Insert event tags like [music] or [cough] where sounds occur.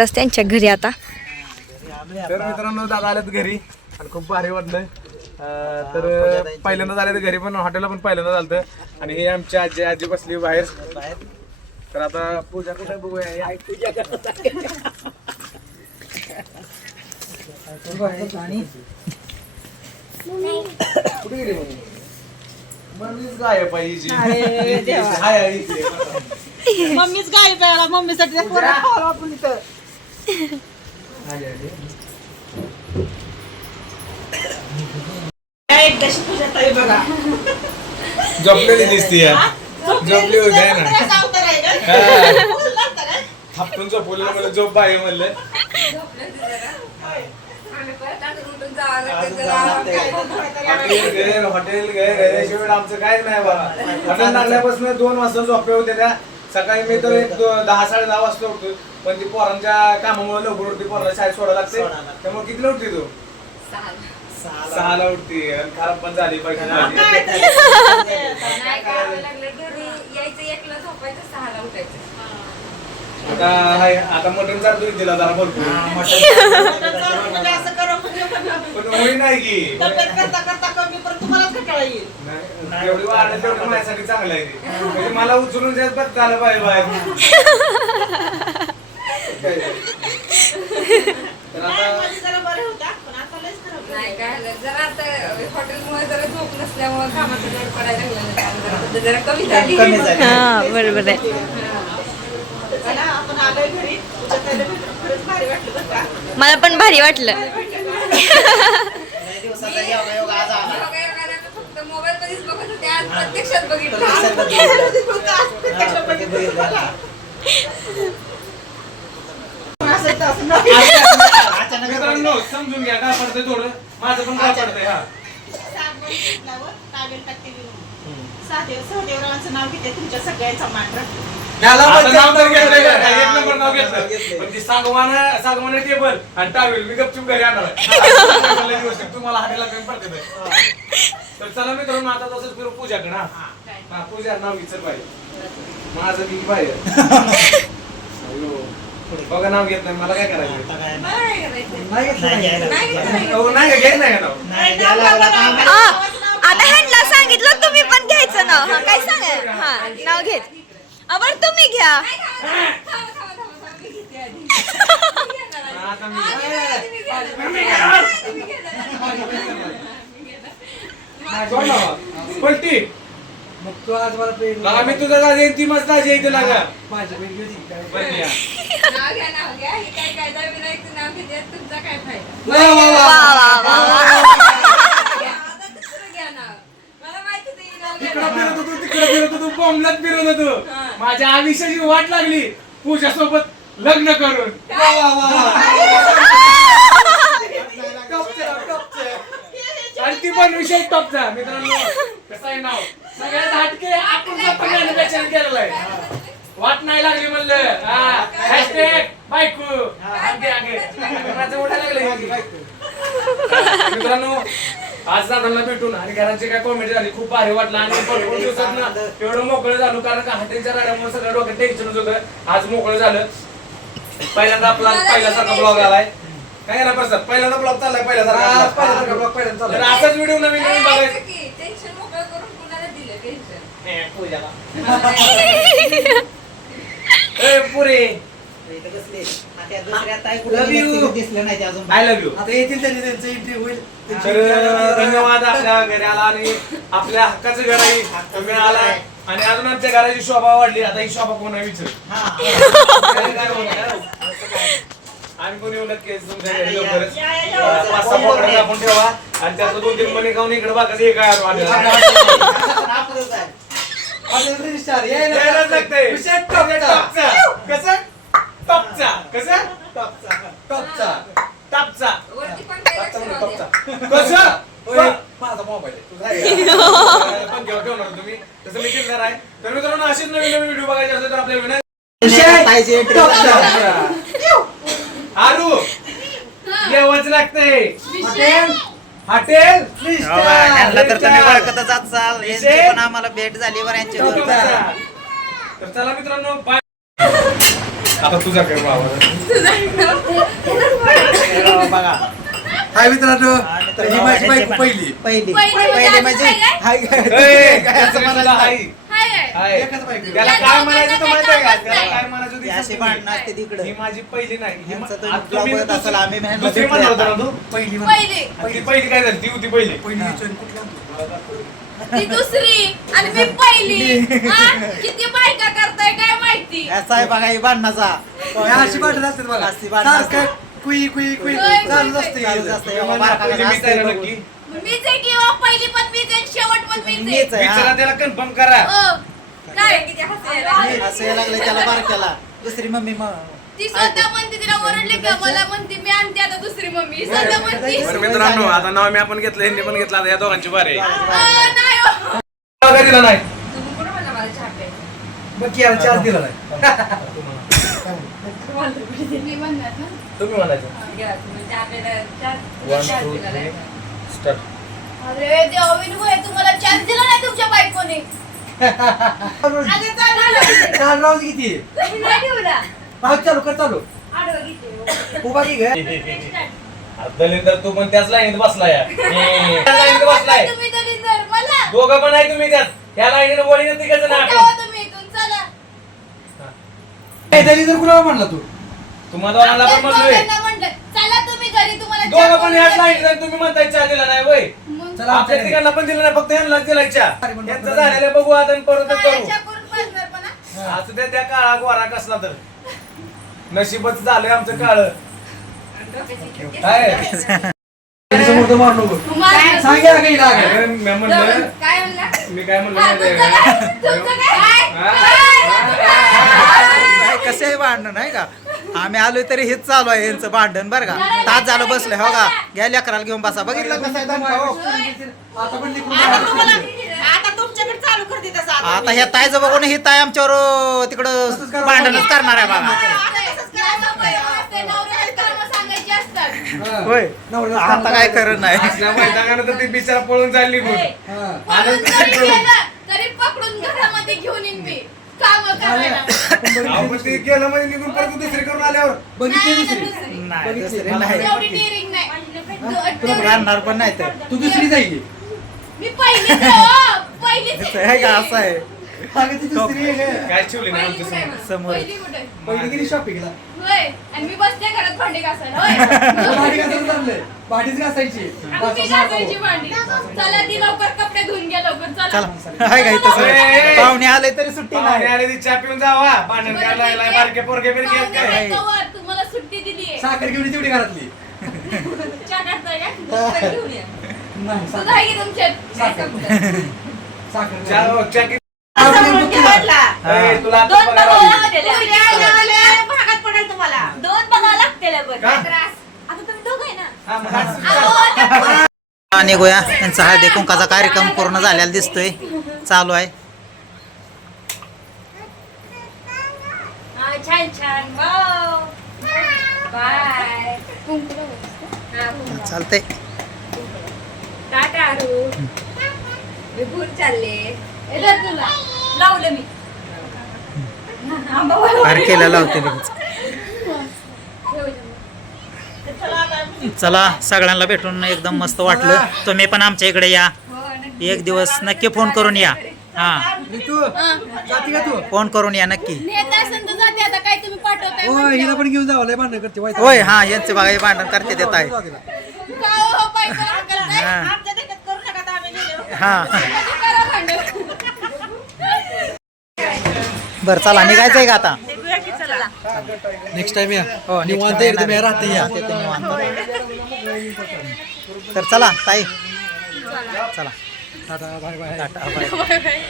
तस त्यांच्या घरी आता. तर मित्रांनो दादा आलेत घरी. आणि खूप भारी वाटलं अं, तर पहिल्यांदा झाले घरी पण हॉटेलला पण पहिल्यांदा झालं आणि हे आमची आजी आजी बसली बाहेर. तर आता पूजा कुठे बघूया. हे. कुठे गेली? मम्मीच गायब पाहिजे. मम्मीच गाय प्यायला मम्मीसाठी एकदाशी पूजा ताई बघा झोपलेली दिसते या झोपली होती आहे ना? थापटून झोपवलेलं मला झोप बाय म्हणलं. हॉटेल घर हॉटेल शिवाय आमचं काय नाही बा हॉटेल लागल्यापासून दोन वाजता झोपले होते त्या. सकाळी मी तर एक दो- दहा साडे दहा वाजता उठतो पण ती पोरांच्या कामामुळे लवकर उठते पोराला शाळेत सोडायला लागते त्यामुळे कितीला उठते तू? सहाला. उठते. आणि खराब पण झाली पाहिजे माझी. आता हाय आता मटण चालतो दिला जरा भरपूर. असं करा पण होई नाही की. तब्येत करता करता कमी पण तुम्हालाच कंटाळा येईल. नाही, जेवढी वाढेल तेवढं माझ्यासाठी चांगलं आहे. ते. म्हणजे मला उचलून जायचं बघ पाहिजे बाहेर तर आता पण. नाही काय झालं, जरा आता हॉटेलमुळे जरा झोप नसल्यामुळे कामाचं लोड पडायला लागलेलं आहे. जरा- जरा कमी झाली. हा बरोबर आहे. भेटून खरंच भारी वाटलं मला पण भारी वाटलं योगायोगाने मी फक्त मोबाईल मध्येच बघत होते आज प्रत्यक्षात बघितलं असं तसं नाही. मित्रांनो समजून घ्या काय पडतंय थोडं माझं पण काय पडतंय हा साबण घेतल्यावर टावेल टाकते लिहून. सहदेव सहदेवरावांचं नाव घेते तुमच्या सगळ्यांचा मान राखते आता नाव तर घेतलंय का? एक नंबर नाव घेतलं पण ती सागवान सागवान टेबल आणि टावेल मी गपचूप घरी आणणार आहे. [laughs] आहे. तुम्हाला हाटेला कमी पडते ते. [laughs] तर चला मित्रांनो आता तसंच फिरू पूजाकडे हा हा, पूजा नाव विचार पाहिजे माझं मी पाहिजे. बघा नाव घेत नाही मला काय करायचं. अहो, नाही का घेत नाही का नाव आता ह्यांना सांगितलं तुम्ही पण घ्यायचं नाव हा काय सांगा हा नाव घेत आवर तुम्ही घ्या. मी. मी. आता मी- पलटी. तुझा ती मस्त इथे लागा. बरं या. नाव घ्या, नाव घ्या. हे काय काय जर विनायकचं नाव घेते, तुमचा काय फायदा? वा वा वा. वा घ्या, आता दुसरं घ्या नाव. मला माहिती होतं हे नाव तिकडं घेणार. फिरत होतो तिकडं फिरत होतो बॉम्बलाच फिरत होतो. माझ्या आयुष्याची वाट लागली. पूजा सोबत लग्न करून. आणि ती पण विषय टॉपचा. मित्रांनो कसं आहे नाव? सगळ्यात हटके आपण स्वतः मॅन्युफॅक्चर केलेलं आहे. वाट नाही लागली म्हणलं. हॅशटॅग बायको. लागलं मित्रांनो आज दादांना भेटून आणि घरांची काय कॉमेडी झाली खूप भारी वाटलं. आणि [laughs] भरपूर दिवसात ना एवढं मोकळं झालो कारण का हॉटेलच्या राड्यामुळे सगळं डोक्यात टेन्शनच होतं. आज मोकळं झालं. पहिल्यांदा आपला पहिल्यासारखा ब्लॉग आलाय. काय ना प्रसाद? पहिल्यांदा ब्लॉग चाललाय पहिल्यासारखा पहिल्यासारखा ब्लॉग पहिल्यांदा चाललाय. असाच व्हिडिओ नवीन नवीन बघायचं. ऐका की, टेन्शन मोकळं करून कुणाला दिलं टेन्शन हे, पूजाला. मला [laughs] नाही. ए पुरे लव्ह यू दिसलं नाही ते अजून. आय लव्ह यू आता येतील त्यांनी त्यांचं एंट्री होईल. तर धन्यवाद आपल्या घरी आला आणि आपल्या हक्काचं घर आहे. तुम्ही आला आणि अजून आमच्या घराची शोभा वाढली. आता ही शोभा कोण विचार [laughs] काय काय कोणी येऊ नक्कीच तुमच्या घरी लवकरच या, या, या. पाच सहा बोकडं कापून ठेवा आणि त्यातलं दोन तीन मणी खाऊन इकडे बाकी एक काय यायलाच लागतंय. टॉपचा. कसं? टॉपचा. कसं? टॉपचा. टॉपचा. वरती पण काही लक्ष राहू द्या. कसं? माझा मोबाईल आहे. तुझा आहे का? पण घेऊन ठेवणार तुम्ही तसं मी आहे तर मित्रांनो असेच नवीन नवीन व्हिडिओ बघायचे असेल तर आपल्या विनय आरू येवच लागतंय हॉटेल? हॉटेल त्यांना तर तुम्ही ओळखतच असाल? यांची पण आम्हाला भेट झाली बरं यांची तर चला मित्रांनो बाय आता तुझा बाबा बघा. हाय मित्रांनो. हा, मित्रांनो, ही माझी बायको पहिली. पहिली. पहिली म्हणजे म्हणजे? हाय काय असं. हाय. [laughs] आहे. हाय. एकच बायको त्याला या काय म्हणायचं तर माहिती आहे का? त्याला काय. म्हणायचं ती अशी असते तिकडं. ही माझी पहिली नाही. ही ह्यांचं मा- तर मी असेल, आम्ही दुसरी होतो. ना तू? पहिली म्हण. पहिली ती पहिली काय झाली? ती होती पहिली. पहिली विचारून कुठला ती दुसरी. आणि मी पहिली. हा? किती बायका करताय काय माहिती? असा आहे बघा ही भांडणाचा अशी भांडण असतात बघा. अशी भांडणं सारखं कुई कुई कुई चालूच असते. चालूच असतं. पहिली असते बघून. नक्की? मीच आहे किंवा पहिली पण मीच आहे. पण मीच आहे मीच आहे विचारा हा. त्याला कन्फर्म करा. हो. काय? किती हसायला असं यायला लागलं? त्याला बारक्याला. दुसरी मम्मी मग ती स्वतः म्हणते तिला ओरडले का? मला म्हणते मी आणते आता दुसरी मम्मी. स्वतः म्हणते. बरं मित्रांनो आता नाव मी आपण घेतलं यांनी पण घेतलं आता या दोघांची बारी. आहे. अं, नाही हो. काय दिलं नाही? तुम्ही कुठं म्हणला मला चहा प्यायचा? मग की याला चार दिला नाही? मी म्हणणार ना. तुम्ही म्हणायचं. घ्या, तुम्ही चहा प्यायला-. स्टार्ट अरे देवाविन होय तुम्हाला चान्स दिला नाही तुमच्या बायकोने. अगं चालू ना. चार राहून किती. तुम्ही नाही ठेवला. चालू कर चालू. आडवं घेते. उभा की ग. दलिंदर तू पण त्याच लाईनीत बसलाय. लाईनीत बसलाय. तुम्ही दलिंदर मला दोघं पण आहे तुम्ही त्यात. त्या वळीनं तिघच ना ठेवा आपण. तुम्ही इथून? चला. ए, तरी जर कुणाला म्हणला तू? तुम्हा दोघांना पण म्हणलोय. दोघांना म्हटलं चला तुम्ही घरी तुम्हाला दोघं चहा पण याच करून लाईनीत. आहे, तुम्ही म्हणताय चहा दिला नाही वय. चला आपल्या आमच्या तिघांना पण दिला नाही फक्त यांनाच दिला चहा यांचं झालेलं बघू आता आणि परत काय करू. पण? असू द्या त्या काळा गोरा कसला तर. नशीबच झालंय आमचं काळ. काय? समोर तर मारू नको. तुम्हाला- सांगा काही लाग अरे, मी म्हणलं काय म्हणला? मी काय म्हणलं का? हा? कसे आहे भांडण आहे का? आम्ही आलोय तरी हेच चालू आहे यांचं भांडण बरं का? तास झालं बसले हो का? घ्या लेकराला घेऊन बसा. बघितलं कसं आहे दणका, हो? आता पण निघून आता जा. तुम्हाला आता तुमच्याकडे चालू करते तसं आता आता मी. ह्या ताईचं बघून ही ताई आमच्यावर अं, तिकडं भांडणच करणार आहे बघा हा. होय. आता काय करत नाही. असल्या तर ती बिचारा पळून जाईल निघून हा. तरी पकडून घरामध्ये घेऊन येईन मी. काम करायला. ते गेलं म्हणजे निघून परत दुसरी करून आल्यावर. बघितली दुसरी दुसरी. नाही दुसरी नाही. एवढी डेअरिंग नाही. तुला घालणार पण नाही तर. तू दुसरी जाईल. मी पहिलीच आहे, हो. पहिलीच असं आहे का? असं आहे. अगं ती दुसरी आहे ग. काय ठेवली नाही पहिली आमच्या कुठे आहे समोर. मग? समोर. पहिली कुठे आहे? पहिली गेली शॉपिंगला होय आणि मी बसते घरात भांडे घासायला [laughs] भांडी होय घासायला चाललंय. भांडीच घासायची. आणि मी घासायची भांडी. चला ती लवकर कपडे धुवून घ्या लवकर. चला. चला. आहे का इथं ए, ए, ए. पाहुणे आले तरी सुट्टी पाहुणे नाही. आले ती चहा पिऊन जावा. भांडण बरं, करायला ठीक लागलाय, आहे. बारके आहेत पाहुणे आहेत तोवर, तुम्हाला सुट्टी दिली आहे. साखर घेऊन ये तेवढी घरातली. चहा करताय का? दूध पण घेऊन या. नाही दूध साखर. आहे की तुमच्यात. साखर. चहा चहा किती- समोर ठेवायला. ए, तुला आता दोन बघायला बघावं लागली. लागतील. तुम्ही यायला आले, भागात पडेल तुम्हाला. दोन बघावं लागतील पण का? त्रास आता तुम्ही दोघं आहे ना? हा, मग आज- अहो, त्या निघूया. त्यांचा हळदी कुंकाचा कार्यक्रम पूर्ण झालेला दिसतोय. चालू आहे. हा, छान छान. बाय. चालतंय. टाटा रू मी भूल चालले. तुला. लावलं मी. अरे केलं लावते चला सगळ्यांना भेटून एकदम मस्त वाटलं. तुम्ही पण आमच्या इकडे या. एक दिवस नक्की फोन करून या. हा. फोन करून या नक्की. हो. पण घेऊन जावं लय भांडण करते वाईट होय हा यांचे बघा हे भांडण करते देत आहे. का हो, हो, बायको हाकलताय? हा आमच्या देखत करू नका तर आम्ही गेलो. हा म्हणजे करा भांडण. बरं चला निघायचंय का आता? नेक्स्ट टाइम या. हो निवांत एकदम या राहते या. ते निवांत. तर चला ताई. चला. Tata bye bye. Tata bye.